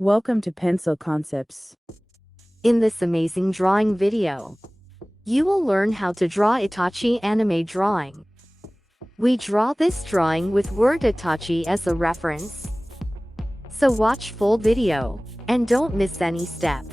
Welcome to Pencil Concepts. In this amazing drawing video, you will learn how to draw Itachi anime drawing. We draw this drawing with word Itachi as a reference. So watch full video, and don't miss any step.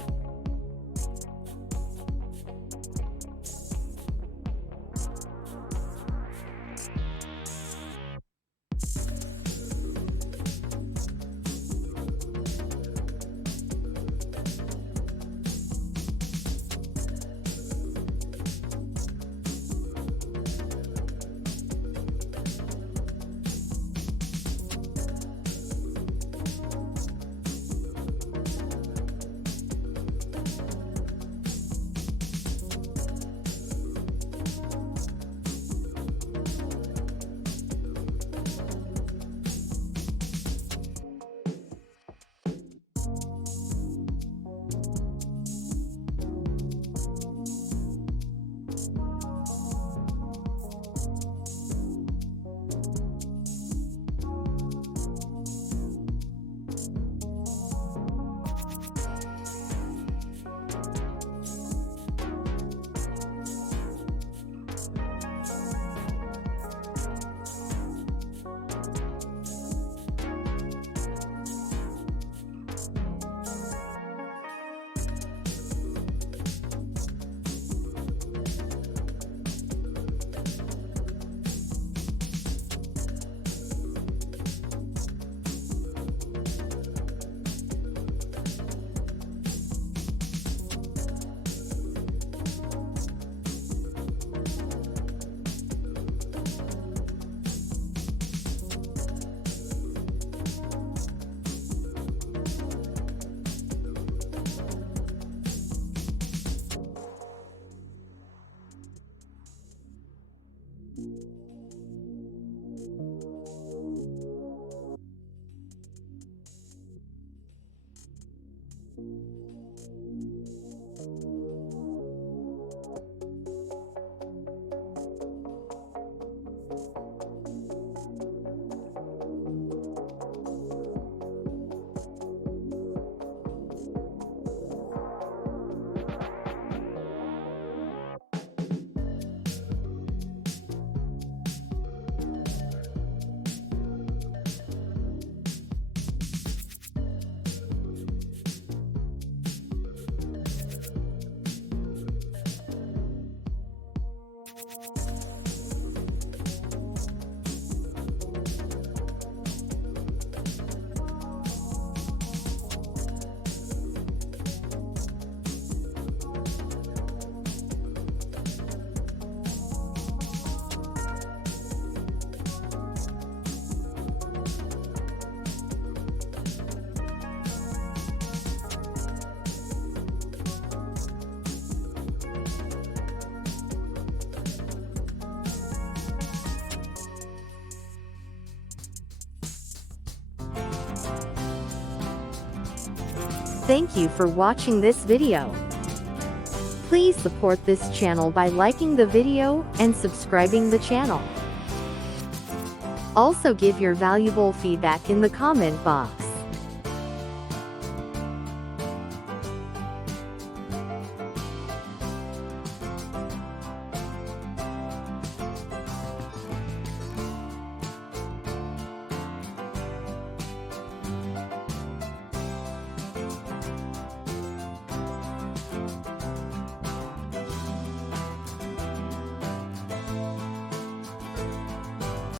Thank you for watching this video. Please support this channel by liking the video and subscribing the channel. Also give your valuable feedback in the comment box.